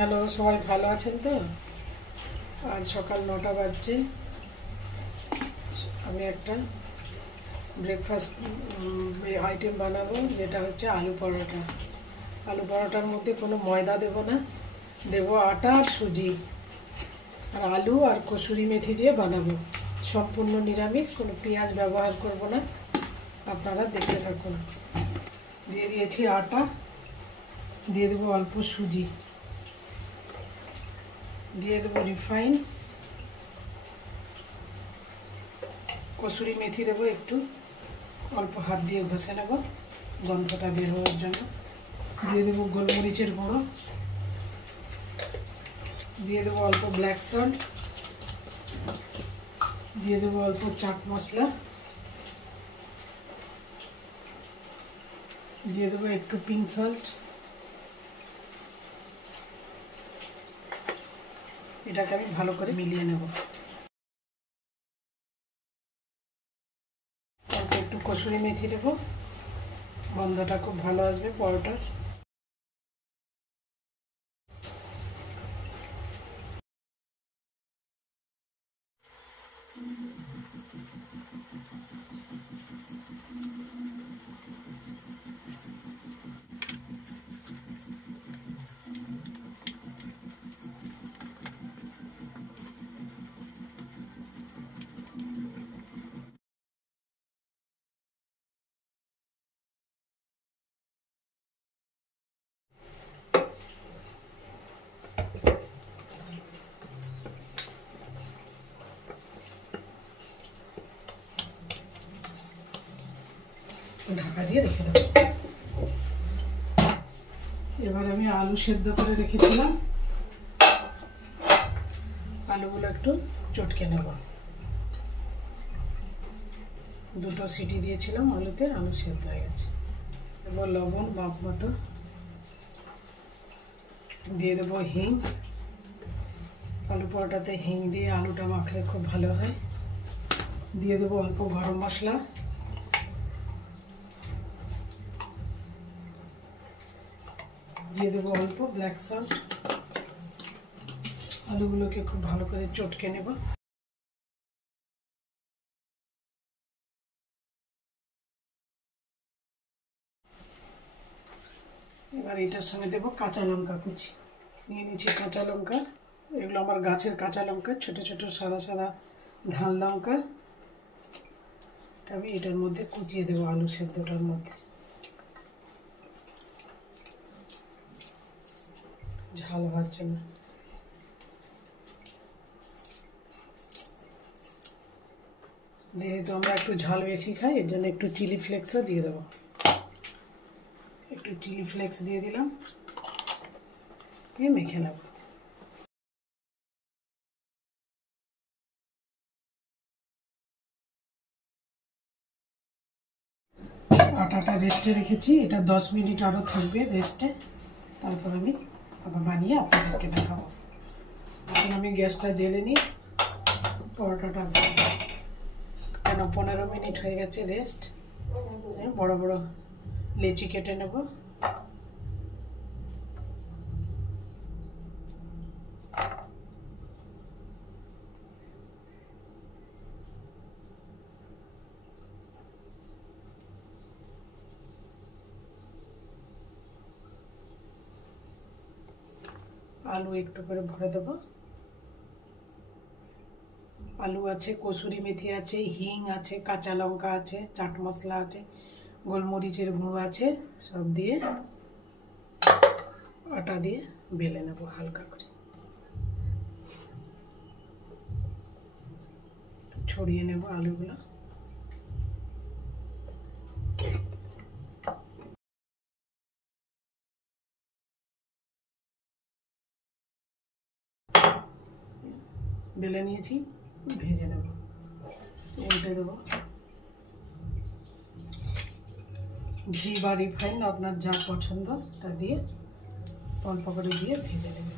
Hello, সবাই ভালো আছেন তো? আজ সকাল 9টা বাজছে। আমি একটা ব্রেকফাস্ট আইটেম বানাবো, যেটা হচ্ছে আলু পরোটা। আলু পরোটার মধ্যে কোনো ময়দা দেব না, দেব আটা আর সুজি, আর আলু আর কসুরি মেথি দিয়ে বানাবো। সম্পূর্ণ নিরামিষ, কোনো পেঁয়াজ ব্যবহার করব না। আপনারা দেখতে থাকুন। দিয়ে দিয়েছি আটা, দিয়ে দেবো অল্প সুজি, দিয়ে দেবো রিফাইন, কসুরি মেথি দেবো একটু, অল্প হাত দিয়ে ঘষে নেব গন্ধটা বের হওয়ার জন্য। দিয়ে দেবো গোলমরিচের গুঁড়ো, দিয়ে দেবো অল্প ব্ল্যাক সল্ট, দিয়ে দেবো অল্প চাট মশলা, দিয়ে দেবো একটু পিঙ্ক সল্ট। এটাকে আমি ভালো করে মিলিয়ে নেব। অল্প একটু কসুরি মেথি দেবো, গন্ধটা খুব ভালো আসবে পরোটার। ঢাকা দিয়ে রেখে দেবো। এবার আমি আলু সেদ্ধ করে রেখেছিলাম, আলুগুলো একটু চটকে নেব। দুটো সিটি দিয়েছিলাম আলুতে, আলু সেদ্ধ হয়ে গেছে। দেবো লবণ মাপ মতো, দিয়ে দেবো হিং। আলু পরোটাতে হিং দিয়ে আলুটা মাখলে খুব ভালো হয়। দিয়ে দেবো অল্প গরম মশলা, দিয়ে দেবো অল্প ব্ল্যাক সল্ট। আলুগুলোকে খুব ভালো করে চটকে নেব। এবার এটার সঙ্গে দেবো কাঁচা লঙ্কা কুচি। নিয়ে নিচ্ছি কাঁচা লঙ্কা, এগুলো আমার গাছের কাঁচা লঙ্কা, ছোট ছোট সাদা সাদা ধান লঙ্কা। আমি এটার মধ্যে কুচিয়ে দেবো আলু সেদ্ধটার মধ্যে। ঝাল হওয়ার জন্য যেহেতু আমরা একটু ঝাল বেশি খাই, এর জন্য একটু চিলি ফ্লেক্সও দিয়ে দেবো। একটু চিলি ফ্লেক্স দিয়ে দিলাম, দিয়ে মেখে নেব। আটাটা রেস্টে রেখেছি, এটা 10 মিনিট আরও থাকবে রেস্টে। তারপর আমি আবার বানিয়ে আপনাদেরকে দেখাবো। এখন আমি গ্যাসটা জ্বেলে নিই, পরোটাটা কেন 15 মিনিট হয়ে গেছে রেস্ট। বড় বড় লেচি কেটে নেব। আলু একটু করে ভরে দেবো। আলু আছে, কসুরি মেথি আছে, হিং আছে, কাঁচা লঙ্কা আছে, চাট মশলা আছে, গোলমরিচের গুঁড়ো আছে, সব দিয়ে আটা দিয়ে বেলে নেব হালকা করে। ছড়িয়ে নেব আলুগুলো। বেলে নিয়েছি, ভেজে নেব। উল্টে দেবো। ঘি বা রিফাইন আপনার যা পছন্দ তা দিয়ে অল্প করে দিয়ে ভেজে নেব।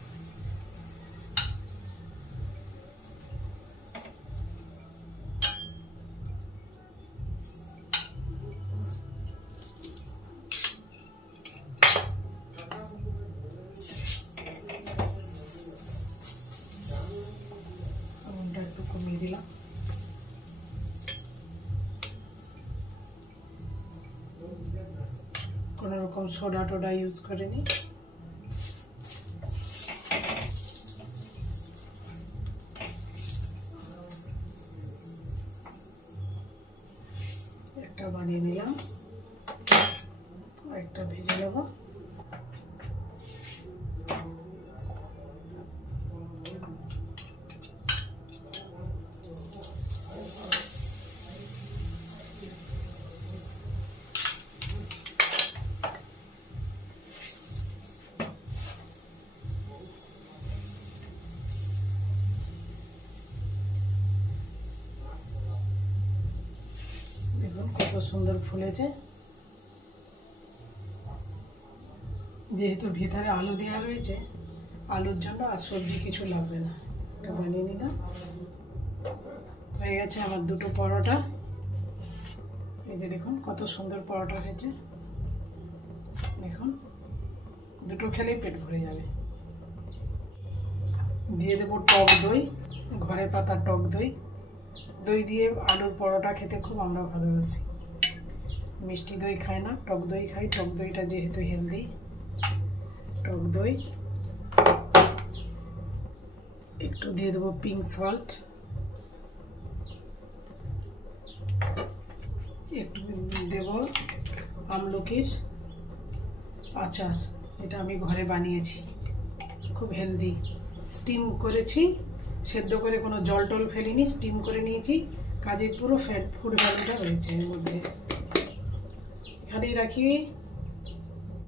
রকম সোডা টোডা ইউজ করিনি। একটা বানিয়ে নিলাম, একটা ভেজে নেব। দেখুন কত সুন্দর ফুলেছে। যেহেতু ভিতরে আলু দেওয়া রয়েছে, আলুর জন্য আর সবজি কিছু লাগবে না। এটা বানিয়ে নিলাম। হয়ে গেছে আমার দুটো পরোটা। এই যে দেখুন কত সুন্দর পরোটা হয়েছে। দেখুন দুটো খেলেই পেট ভরে যাবে। দিয়ে দেবো টক দই, ঘরে পাতা টক দই। দই দিয়ে আলুর পরোটা খেতে খুব আমরা ভালোবাসি। মিষ্টি দই খাই না, টক দই খাই। টক দইটা যেহেতু হেলদি। টক দই একটু দিয়ে দেবো পিঙ্ক সল্ট, একটু দেব আমলকির আচার। এটা আমি ঘরে বানিয়েছি, খুব হেলদি। স্টিম করেছি, সেদ্ধ করে কোনো জল টল ফেলিনি, স্টিম করে নিয়েছি। কাজে পুরো ফুড ভ্যালুটা রয়েছে এর মধ্যে। এখানেই রাখি।